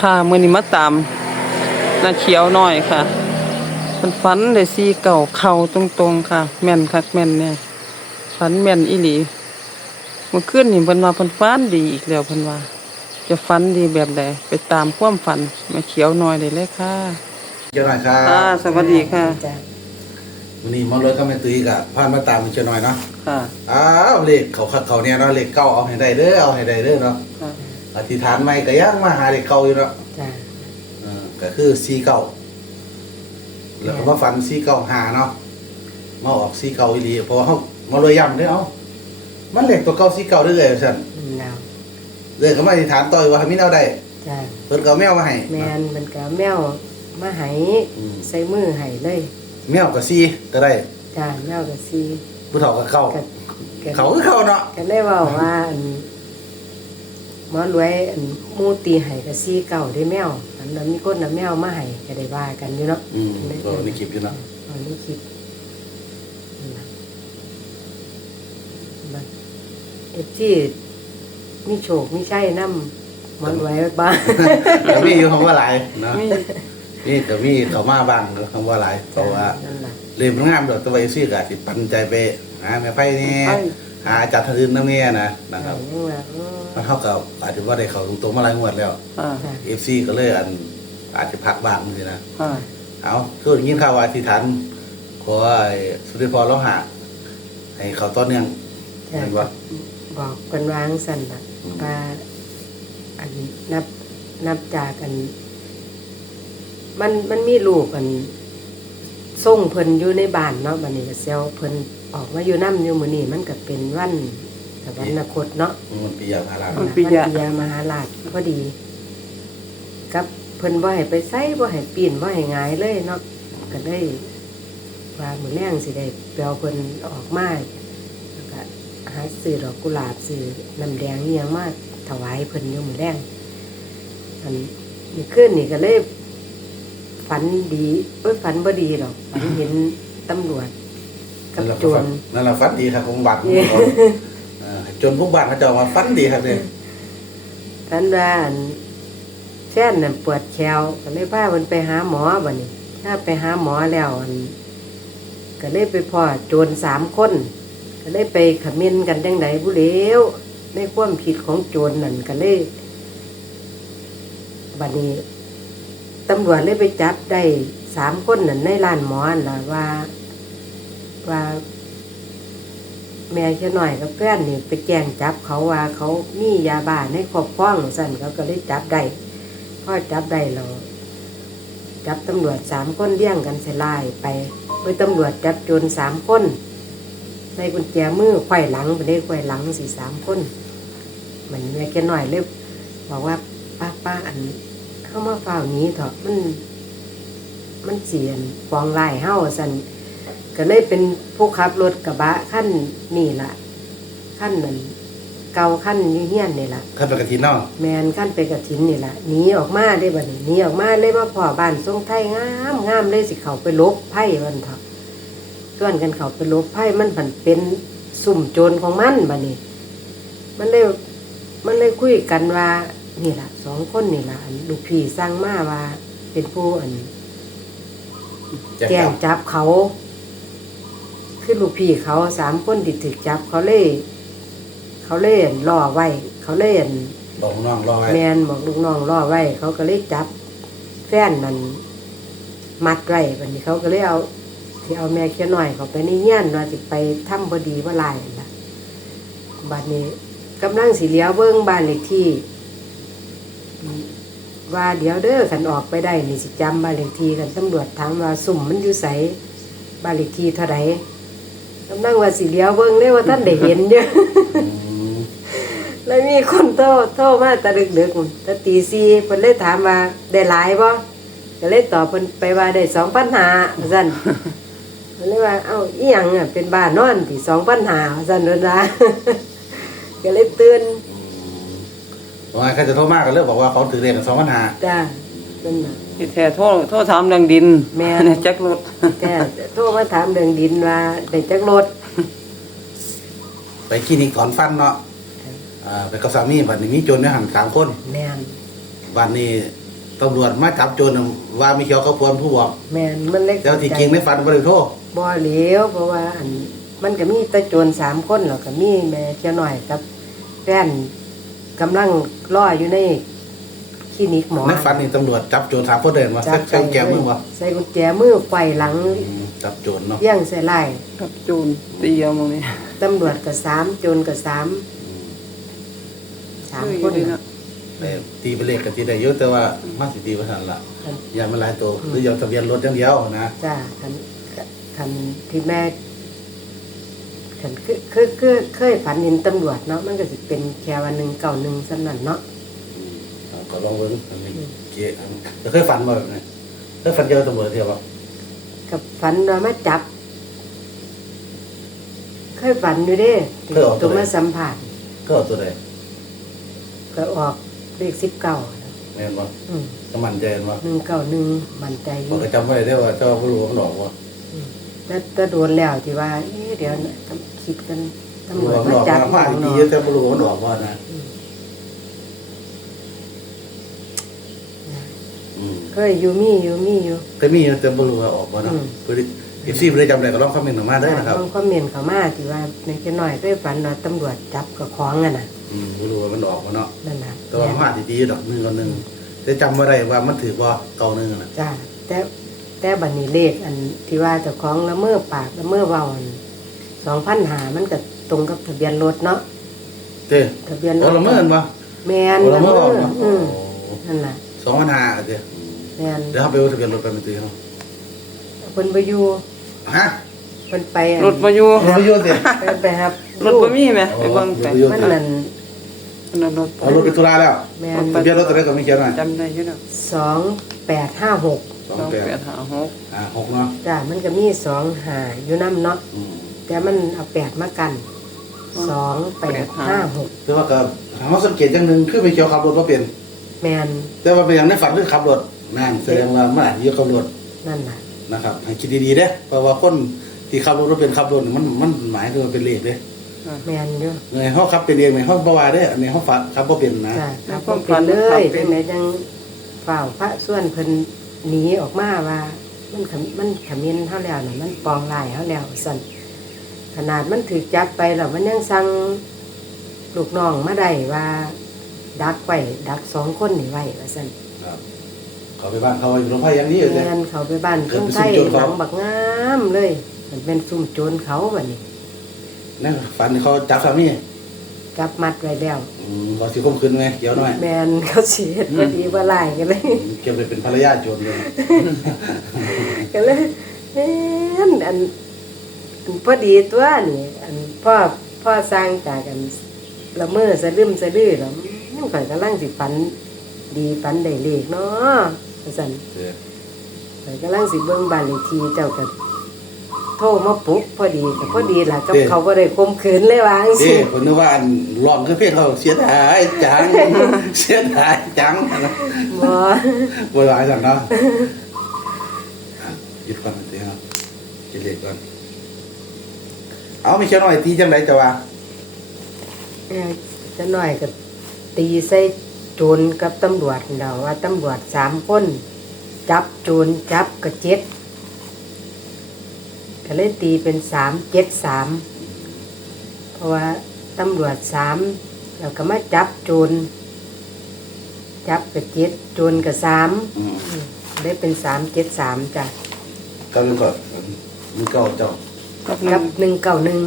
ค่ะมื้อนี้มาตามนาเขียวน้อยค่ะเพิ่นฝันได้ซีเก่าเข้าตรงๆค่ะ แม่นคักแม่นแน่ฝันแม่นอีหลีเมื่อคืนนี่เพิ่นว่าเพิ่นฝันดีอีกแล้วเพิ่นว่า จะฝันดีแบบใดไปตามความฝันมาเขียวน้อยได้เลยค่ะเจ้าหน่อยครัค่ะบสวัสดีค่ะจ้ะวันนี้หมอเลยก็ไม่ตีกับพานมาตามเจ้าหน่อยเนาะค่ะอ้าวเลขเขาคักเขาเนี่ยเนาะเลขเก้าเอาให้ได้เด้อเอาให้ได้เด้อเนาะค่ะ อธิษฐานไม่ก็ยังมาหาเลขเก้าอยู่เนาะจ้ะเออก็คือซีเก้าแล้วก็มาฟันซีเก้าหาเนาะมาออกซีเก้าอีหลีเพราะว่าเขาหมาเลยย้ำเด้อเอามันเลขตัวเก้าซีเก้าได้เลยสั่นอืมแล้วเลยก็มาอธิษฐานต่อยว่าให้มีแนวได้จ้ะเพิ่นก็เอาแมวมาให้แมนมันก็แมวมาให้อืมใส่มือให้เลยแมวก็ซีก็ได้จ้ะแมวก็ซีผู้เฒ่าก็เก้าก็ก็เขาก็เข้าเนาะ ก็เลยเว่าว่าอัน หมอรวยอันหมูตีให้ก็ซีเก่าได้แมวอันนั้นมีคนนำแมวมาให้ก็ได้ว่ากันอยู่เนาะอืมก็ในคลิปอยู่เนาะอันนี้คิดนั่นล่ะบัดเอฟที่มีโชคมีชัยนำหมอรวยบ้างก็มีอยู่คำว่าหลายเนาะมีนี่ก็มีเขามาบ้างคำว่าหลายเพราะว่านั่นล่ะเรียนมันงามดอกตัวไอ้ซี่ก็สิปันใจไปหาแม่ไพ่นี่ ไปหาจัดทะลึนน้ำเนี่ยนะนะครับยังว่าอืมมันเท่ากับอาจจะว่าได้เขาตรงๆมาหลายงวดแล้วค่ะจ้ะเอฟซีก็เลยอันอาจจะพักบ้างสินะค่ะเอาคืออย่างนี้ข่าวว่าอธิษฐานขอไอ้สุริพรเราหาให้เขาต้นเนื่องจ้ะเห็นว่า บอกกันวางสั่นละอืม ว่าอันนับนับจากกัน มันมันมีลูกกันส่งเพิ่นอยู่ในบ้านเนาะบัดนี้ก็เซลเพิ่น ออกมาอยู่น้ำอยู่มื้อนี้มันก็เป็นวันแต่วันนคตเนาะมันปียาพาราวันปิยะวันปิยามหาราชพอดี กับเพิ่นบ่ให้ไปไสบ่ให้ปีนบ่ให้หงายเลยเนาะก็ได้ว่ามื้อแรงสิได้แปลวเพิ่นออกมาแล้วก็หาซื้อดอกกุหลาบซื้อน้ำแดงนี่ยังมาถวายเพิ่นอยู่มื้อแรงอันนี้ขึ้นนี่ก็เลยฝันดีเอ้ยฝันบ่ดีหรอกฝันเห็นตำรวจ กับโจรนั่นแหละฟันดีครับของบัตรของเขาเออจนพวกบ้านเขาจะเอามาฟันดีครับเนี่ยท่านว่าอั่นแฟนน่ะปวดแขวก็เลยพามันไปหาหมอบัดนี้ ถ้าไปหาหมอแล้วอั่นก็เลยไปพ่อโจรสามคน ก็เลยไปขมิ้นกันจังไดผู้เลวในความผิดของโจรนั่นก็เลยบัดนี้ตำรวจเลยไปจับได้สามคนนั่นในร้านหมอนั่นล่ะว่า ว่า แม่แค่หน่อยกับแฟนนี่ไปแจ้งจับเขาว่าเขามียาบ้าในครอบครองสั่นเขาก็เลยจับได้พอจับได้เราจับตำรวจสามคนเลี้ยงกันใส่ลายไปเมื่อตำรวจจับโจรสามคนใส่กุญแจมือไขว้หลังไปได้ไขว้หลังสี่สามคนเหมือนแม่แค่หน่อยเลยบอกว่าป้าป้าอันเข้ามาเฝ้าหนี้เถอะมัน มันเสียนฟองลายเฮ้าสัน ก็เลยเป็นผู้ขับรถกระบะขั้นนี่ล่ะขั้นนั้นเก่าขั้นอยูเฮียนนี่ล่ะ ข้าไปกระถินเนาะแมนขั้นไปกระถินนี่ล่ะหนีออกมาได้บัดนี้หนีออกมาเลยมาพ่อบ้านทรงไทยงามงามเลยสิเขาไปลบไพ่มันเถอะส่วนกันเขาไปลบไพ่มันผันเป็นสุ่มโจรของมันบัดนี้ มันเลยมันเลยคุยกันว่านี่ล่ะสองคนนี่ล่ะอันลูกพี่สร้างมาว่าเป็นผู้อัน แจ้งแจ้จังบจับเขา คือลูกพี่เขาสามคนติดถึกจับเขาเล่เขาเล่นล่อไว้ เขาเล่นบอกน้องรอไว้แมนบอกลูกน้องล่อไว้ เขาก็เลยจับ แฟนมันมัดไว้บัดนี้เขาก็เลยเอาที่เอาแม่เคียหน่อยเขาไปในเงี้ยนว่าจะไปถ้ำบดีว่าลายนั่นล่ะบัดนี้กำลังสีเหลียวเบิ้งบ้านเลขที่ ว่าเดี๋ยวเด้อขันออกไปได้นี่สิจำบ้านเลขที่กันตำรวจถามว่าสุ่มมันอยู่ใสบ้านเลขที่เท่าไหร่ กำลังว่าสิเลี้ยวเบิ่งเลยว่าท่านได้เห็นเด้ออืมแล้วมีคนโทรโทรมาแตะดึกดึกๆแตะตีซีเพิ่นเลยถามว่าได้หลายบ่ก็เลยตอบเพิ่นไปว่าได้สองพันหาซั่นเพิ่นเลยว่า เอ้าอีหยังอะเป็นบ้านนอนที่สองพันหาซั่นเพิ่นว่าก็เลยตื่นว่าใครจะโทรมากก็เรื่องบอกว่าเขาถือเรียนสองปัญหาจ้า นั่นน่ะ ที่แท้โทษโทษถามเรื่องดินแม่นเนี่ยจักรถแกโทรมาถามเรื่องดินว่าได้จักรถไปคลินิกก่อนฟันเนาะอ่าไปกับสามีบัดนี้มีโจรเนี่ยหันสามคนแม่นบัดนี้ตำรวจมาจับโจรน่ะว่ามีเขียวเขาพวนผู้บอกแม่นมันเล็กแต่ว่าที่จริงในฝันบ่ได้โทษบ่เหลวเพราะว่าอันมันก็มีแตะโจรสามคนแล้วก็มีแม่เจ้าหน่อยกับแฟนกำลังรออยู่ใน คลินิกหมอในฝันนี่ตำรวจจับโจรสามคนเดินมาจัใส่บใส่กุญแจมือวะใส่กุญแจมือไฟหลังอืมจับโจรเนาะเยี่ยงใส่ไหล่กับโจรตีเอาหมองนี้ตำรวจก็สามโจรก็สามสามคนเอออยู่ดีน่ะนะแต่ตีไปเลขกับตีได้เยอะแต่ว่ามาสิตีประทันละอย่ามันหลายตัวหรืออยาทะเบียนรถอย่างเดียวนะจ้าคันคันที่แม่คันคือคือคือเคยฝันเห็นตำรวจเนาะมันก็สิเป็นแค่วันหนึ่งเก่าหนึ่งสำนันเนาะเอา ก็ลองเบิ้งอันนี้เจ๊อันแล้วเคยฝันมาแบบไหนเคยฝันเจอตำรวจเที่ยวป่ะกับฝันว่ามาจับ เคยฝันอยู่เด้ตัวมาสัมผัสก็เอาตัวใดก็ออกเลขสิบเก้าแม่นบ่อืมก็มั่นใจว่าหนึ่งเก้าหนึ่งมันใจอมัยู่นก็จำไว้ได้ว่าเจ้าผู้รู้มันหลอกว่าแต่แต่โดนแล้วที่ว่าเอ๊ะเดี๋ยวนะคิดกันตำรผู้วจรู้มันหลอกมาจับมาว่าดีเนาะแต่ผู้รู้มันหลอกว่านะอืม เคยอยู่มีอยู่มีอยู่ก็มีอยู่แต่ผู้รู้ว่าออกว่านะอืม เพื่อเอฟซีไม่ได้จำได้ก็ลองคอมเมนต์ออกมาได้นะครับบางคอมเมนต์เขามาที่ว่าในแค่น้อยเคยฝันว่าตำรวจจับกับของอะนะอืมผู้รู้ว่ามันออกว่าเนาะนั่นนะแต่ว่ามันอาจจะดีดอกหนึ่งกับหนึ่งแต่จำไม่ได้ว่ามันถือว่าเก่าหนึ่งนะจ้าแต่แต่บัดนี้เลขอันที่ว่าเจ้าของละเมอปากละเมอเว้าสองพันหามันก็ตรงกับทะเบียนรถเนาะเจ้ทะเบียนรโอ้ถละเมินปะแมนโอ้ละละเมิเมนออกอเนาะอืมนั่นแหละส องพันห้าเจ้แมนเดี๋ยวเขาไปเอาทะเบียนรถไปมันตีเขาเพิ่นไปอยู่ฮะเพิ่นไปอันรถมาอยู่รถไปโยนเจ้เพิ่นไปครับรถบ่มีแหมไปเบิ่งไปรถบ่อยู่มันนั่นอันนั้นรถเอารถไปธุระแล้วแมนทะเบียนรถตัวไหนก็ไม่เขียนหน่อยจำได้อยู่เนาะสองแปดห้าหกสองสองแปดแปดห้าหกอ่าหกเนาะจ้ามันก็มีสองหาอยู่น้ำเนาะอืมแต่มันเอาแปดมากันสองแปดห้าหกแต่ว่าก็เขาสังเกตอย่างหนึ่งคือไปเขียวขับรถว่าเป็น แมนแต่ว่าเป็นอย่างในฝันคือขับรถนั่นแสดงว่ามันอาจจะเยอะขับรถนั่นแหละนะครับให้คิดดีๆเด้เพราะว่าคนที่ขับรถว่าเป็นขับรถนี่มันมันหมายถึงว่าเป็นเลขเด้แมนอยู่เงยเขาขับเป็นเองในห้องประวาเด้อันนี้ห้องฝันขับว่าเป็นนะจ้าครับผมเป็นเลยเป็นไหนจังฝ่าวพระส่วนเพิ่นหนีออกมาว่ามันขมมันขมิ้นเท่าแล้วน่ะมันปองลายเท่าแล้วสั่นขนาดมันถือจับไปแล้วมันยังสั่งลูกน้องมาได้ว่า ดักไว้ดักสองคนนี่ไว้ว่าสั่นครับเขาไปบ้านเขาอยู่โรงพยาบาลอย่างนี้เลย แม่นเขาไปบ้านเครื่องไทยเกิดไปซุ่มโจรหเขาลังบักงามเลย มันเป็นซุ่มโจรเขาแบบนี้นั่นฝันเขาจับสามีจับมัดไว้แล้ว อืมเขาสิข่มขืนไงเดี๋ยวหน่อย แมนเขาเสียพอดีว่าไล่กันเลยอืมเก็บไปเป็นภรรยาโจรเลย ก็เลยแม่นอันอันพอดีตัวนี่ อันพ่อพ่อสร้างจากกันละเมอสะลืมสะลือแล้ว มันข่อยกำลังสิฝัน ดีฝันได้เลขเนาะว่าซั่นเออข่อยกำลังสิเบิ่งบ้านเลขที่เจ้ากันโทรมาปลุกพอดีแต่พอดีล่ะกับเขาบ่ได้ข่มขืนเลยว่าจังเด้ซี่คนนึกว่าอันร้องคือเพศเขาเสียดายจัง เสียดายจังนะบ่โวยวายจังเนาะอะหยุดก่อนเดี๋ยวครับกินเลขก่อนเอาไม่เชื่อหน่อยตีจังไรจะว่าเอ้ยจะหน่อยก็ ตีใส่โจรกับตำรวจเราว่าตำรวจสามคนจับโจรจับกระเจ็ดก็เลยตีเป็นสามเจ็ดสามเพราะว่าตำรวจสามแล้วก็มาจับโจรจับกระเจ็ดโจรกับสามอืมอืมได้เป็นสามเจ็ดสามจ้ะก็เป็นก่อนมีเก้าเจ้ากับหนึ่กังบหนึ่งเก้าหนึ่ง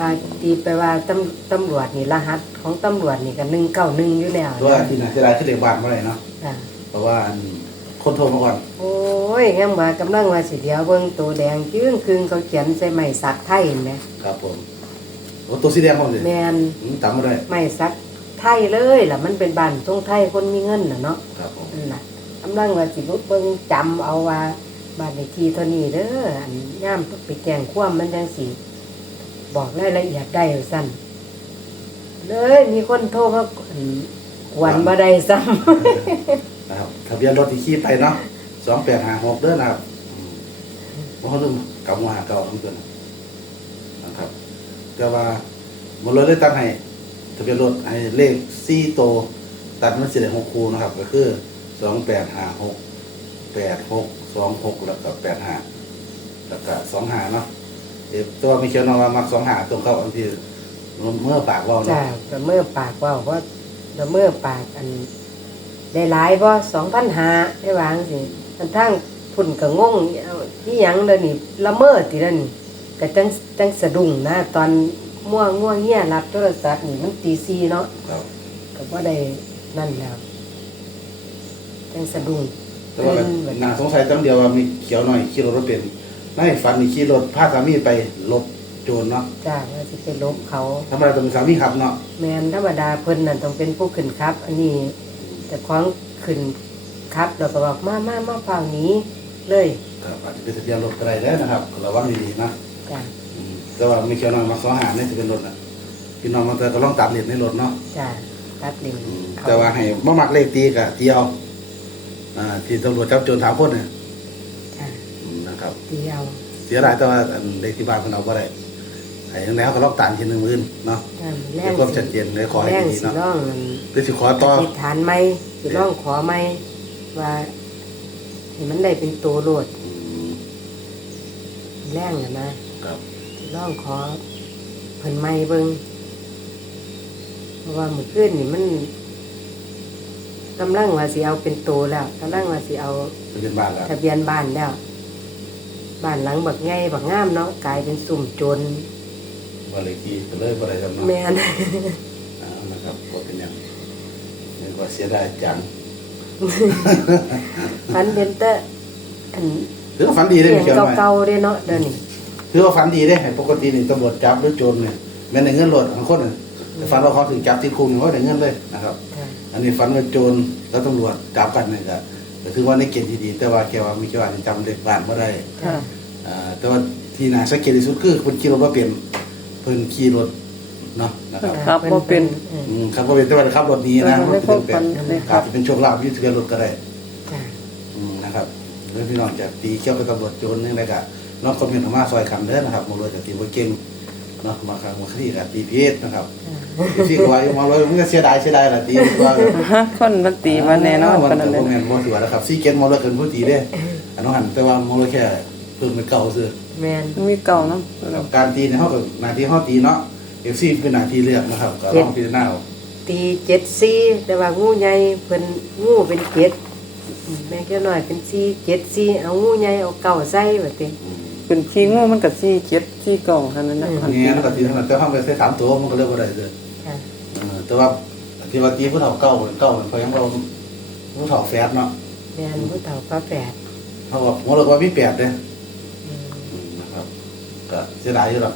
ว่าตีไปว่าตำตำรวจนี่รหัสของตำรวจนี่ก็หนึ่งเก้าหนึ่งอยู่แล้วตัวที่น่ะเสียดายที่เด็กบ้านเมื่อไหร่เนาะจ้ะเพราะว่าอันคนโทรมาก่อนโอ้ยงั้นว่ากำลังว่าสิเดียวเบิ่งตัวแดงจื้งคืงเขาเขียนใส่ไม้สักไทยเห็นไหมครับผมโอ้ตัวสีแดงผมเลยแมนจำไม่ได้ไม้สักไทยเลยล่ะมันเป็นบ้านทรงไทยคนมีเงินน่ะเนาะครับผมนั่นน่ะกำลังว่าสิเบิ่งจำเอาว่าบ้านเลขที่เท่านี้เด้ออันย่ามไปแจ้งความมันจังสิ บอกรายละเอียดได้สั้นเลยมีคนโทรมาอั่นกวนบ่ได้ซ้ำนะครับทะเบียนรถที่ขี่ไปเนาะสองแปดห้าหกเด้อนะครับอืมบ่เขาลืมเก่ามาหาเก่าทั้งตัวนะครับ แต่ว่ามันเลยได้ตั้งให้ทะเบียนรถให้เลขสี่โตวตัดมันสิได้หกคูนะครับ ก็คือสองแปดห้าหกแปดหกสองหกแล้วก็แปดห้าแล้วก็สองห้าเนาะ เดี๋ยวตัวไม่เขียวเนาะว่ามักสองหาตรงเข้าอันที่เมื่อปากเว่าจ้าเนาะละเมอปากเว่าว่าละเมอปากอัน ได้หลายบ่สองพันหาได้วางสิมันทั้งพุ่นก็งงเอาที่หยังเลยนี่ละเมอติละนี่ก็จังจังสะดุ้งนะ ตอนม่วงง่วงเงี้ยรับโทรศัพท์นี่มันตีซีเนาะ ครับก็บ่ได้นั่นแล้วจังสะดุ้งแต่ว่าก็น่าสงสัยตั้งเดียวว่ามีเขียวหน่อยขี่รถรถเป็น นายฝันนี่ขี่รถพาสามีไปหลบโจรเนาะจ้าว่าสิไปลบเขา ธรรมดาต้องเป็นสามีขับเนาะแมนธรรมดาเพิ่นนั่นต้องเป็นผู้ขึ้นครับ อันนี้แต่ของขึ้นครับเราก็บอกมามามาฝั่งนี้เลยครับอาจจะเป็นทะเบียนรถก็ได้เด้อนะครับระวังดีๆนะจ้าอืมแต่ว่ามีเขียวหน่อยมาสองหาในทะเบียนรถน่ะพี่น้องมาเตอก็ลองตามเน็ตในรถเนาะ จ้าตัดลิงอืมเอแต่ว่าให้บ่มักเลขตีกะเดียวอ่าที่ตำรวจจับโจรถามคนเนี่ยจ้าอืมนะ ครับเดียวเสียดายแต่ว่าอันเลขที่บ้านเพิ่นเอาบ่ได้ให้ยังแล้วก็ลองตามทีหนึงมื้ออื่นเนาะจ้าแรเพื่องความชัดเจนเลยขอให้แรงดีสิๆเนาะร้องมันหรือสิขอต่อติดฐานไหมสิร้องขอไหมว่าให้มันได้เป็นตัวโลดอืมแรงอะนะครับ สิร้องขอเพิ่นไม่เบิ่งเพราะว่าเมื่อคืนนี่มันกำลังว่าสิเอาเป็นตัวแล้วกำลังว่าสิเอาทะเบียนบ้านแล้วทะเบียนบ้านแล้ว บ้านหลังบักไงบักงามเนาะกลายเป็นสุ่มโจรบ่เลขที่ก็เลยบ่ได้จำเนาะแมนอ่านะครับบ่เป็นหยังนี่ก็เสียดายจังฟันเป็นเตอร์อันถือว่าฝันดีได้เสีมียงเขียวหน่อยเก่าๆเด้เนาะเดี๋ยวนี้ถือว่าฝันดีได้ปกตินี่ตำรวจจับหรือโจรเนี่ยแม้ในเงินหลดบางคนน่ะแต่ฝันว่าเขาถึงจับที่คุมเขาได้เงินเลยนะครับค่ะอันนี้ฝันว่าโจรแล้วตำรวจจับกันเนี่ย ก็ก็ถือว่าในเกณฑ์ที่ดี แต่ว่าแค่ว่ามีแค่ว่าจำเลขบ้านไม่ได้ค่ะ อ่าแต่ว่าที่น่าสังเกตที่สุดคือคนขี่รถว่าเป็นเพิ่นขี่รถเนาะนะครับครับบ่เป็นอออืมครับว่าเป็นแต่ว่าขับรถหนี้นะเออไม่พบกันเป็นเลยคอารัจบจะเป็นโชคลาภอยึดทะเบียนรถก็ได้จ้ะอืมนะครับเรื่องพี่น้องจะตีเกี่ยวกับตำรวจโจรนี่อะไรก็น้องคอมเมนต์เข้ามาซอยกันเด้อนะครับมองเลยจะตีบ่เก่งเนาะมาครั้งมาคดีกับตีเพชนะครับที่ ก็ว่าอยู่มองเลยมันก็เสียดายเสียดายล่ะตีตัวฮะคนมันตีมาแน่นอนมัปานนนั้นก็เลยบ่แม่นบ่สิว่านะครับซีเกตมองเลยเกินผู้ตีเด้อันน้องหันแต่ว่ามองเลยแค่เพิ่มเป็นเก่าซื่อแมนมันมีเก่าเนาะการตีเนี่ยเฮาก็หน้าที่เฮาตีเนาะ FC เป็นหน้าที่เลือกนะครับก็ลองพิจารณาเอาตีเจ็ดซีแต่ว่างูใหญ่เพิ่นงูเป็นเจ็ดแม่แค่น้อยเป็นซีเจ็ดซีเอางูใหญ่เอาเก่าใส่แบบนี้อืมเป็นขี้งูมันก็ซี่เจ็ดซี่เก่าเท่านั้นนะอืมคันนี่แล้วก็ตีเท่านั้นแต่เฮาไปใส่สามตัวมันก็เลือกบ่ได้เด้อค่ะเออ แต่ว่าที่ว่าตีผู้เฒ่าเก่าเก่าเขายังเราผู้เฒ่าแฟดเนาะแมนผู้เฒ่าฟ้าแฝดเขาบอกหัวเราก็มีแปดเด้อืมอืมนะครับก็เสียดายอยู่หรอก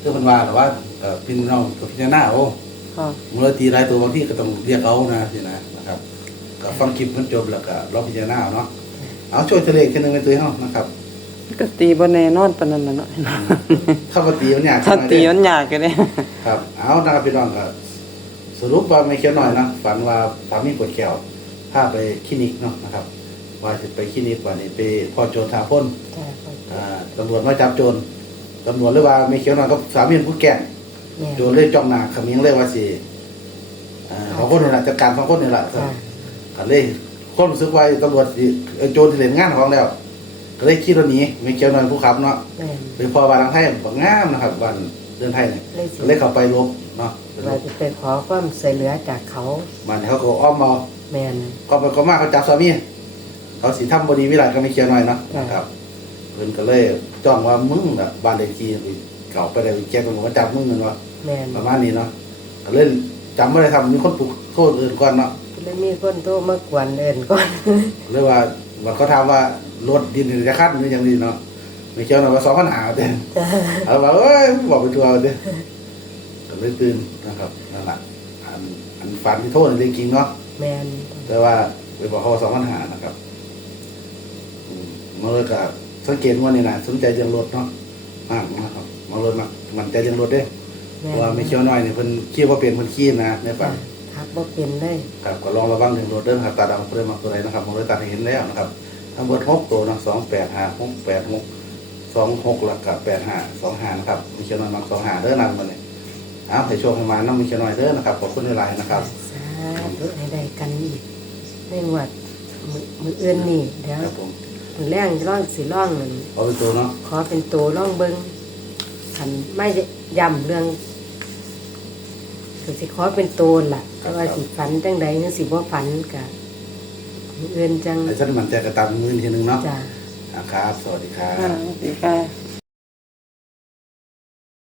คือมันว่าแต่ว่าเอ่อพี่น้องกับพี่น้าโอ้ค่ะมูลตีรายตัวบางที่ก็ต้องเรียกเอานะสินะนะครับก็ฟังคลิปมันจบแล้วก็รอพิจารณาเอาเนาะเอาช่วยทะเลแค่นึงในตัวเฮานะครับก็ตีบ่แน่นอนปานนั้นน่ะเนาะเข้ามาตีมันยากถ้าจังเลยตีเด้มันยากก็ได้ครับ เอานะครับพี่น้องก็ สรุปว่าไม่เขียวหน่อยนะฝันว่าสามีปวดแขวพาไปคลินิกเนาะนะครับ ว่าจะไปคลินิกว่านี่ไปพอโจรทาพ่นจ้ะอ่าตำรวจมาจับโจรตำรวจเลยว่าไม่เขียวหน่อยก็สามีเป็นผู้แก่งแม่นโจรเลยจ้องหน้าเขมิ้งเลยว่าสิอ่าของคนนี่แหละจัดการของคนนี่แหละ จ้ะก็เลยคนรู้สึกว่าตำรวจสิเอ่อโจรที่เล่นงานของแล้ว ก็เลยคิดว่าหนีไม่เกี่ยวหน่อยผู้ขับเนาะแม่นหรือพอบ้านทางไทยบอกงามนะครับบ้านเดินไทยเนี่ยเลยสิก็เลยเข้าไปลบ เนาะไปลว่าบจะไปขอความช่วยเหลือจากเขามันเขาก็อ้อมมาแม่น ก็ไปก็มาเขาจับสามีเขาสิทำบดีวิไลก็ไม่เกี่ยวหน่อยเนาะค่ะ ครับเพิ่นก็เลยจ้องว่ามึงแบบบ้านเลขที่เก่าไปได้แจ้งตำรวจก็จับมึงเงินว่าแม่นประมาณนี้เนาะก็เลยจำไม่ได้ทำมีคนปลุกโทษอื่นก่อนเนาะเลยมีคนโทรมากวนเอิ้นก่อนเลยว่าว่าเขาถามว่ารถดินนี่จะคัดหรือยังนี้เนาะไม่เกี่ยวหน่อยว่าสองพันหาเด้จ้ะเอาว่าเอ้ยบอกไปทัวร์เด้ ก็เลยตื่นนะครับนั่นแหละอันอันฟันที่โทษนี่เรื่องจริงเนาะแม่นแต่ว่าไปบอกเขาสองพันหานะครับอืมมาเลยกับสังเกตว่านี่นะสนใจเรื่องรถเนาะมากนะครับมาเลยมามันใจเรื่องรถเด้แม่เพราะว่าไม่เชี่ยวน้อยเนี่ยเพิ่นขี้ว่าเป็นเพิ่นขี้นะในฝัน ทักบ่เป็นเลยครับก็ลองระวังเรื่องรถเด้อนะครับตาดำเพิ่นมาตัวไหนนะครับมองเลยตาเห็นแล้วนะครับทั้งหมดหกตัวนะสองแปดห้าหกแปดหกสองหกหลักกับแปดห้าสองห้านะครับมีเชี่ยวน้อยมักสองห้าเด้อนำมาเนี่ย เอาให้โชคให้มาน้ำมีเชี่ยวน้อยเด้อนะครับขอบคุณหลายๆนะครับสาธุให้ได้กันอีกในงวดมือมืออื่นนี่เดี๋ยวครับผมมือแรงร่องสีร่องนั่นเอาเป็นตัวเนาะขอเป็นตัวร่องเบิงขันไม่ย้ำเรื่องก็สิขอเป็นตัวล่ะแต่ว่าสิฝันจังใดนึกสิบ่ฝันกะมืออื่นจังไอ้ฉันมันใจกระตามมือทีนึงเนาะจ้ะอะครับ สวัสดีครับค่ะสวัสดีค่ะ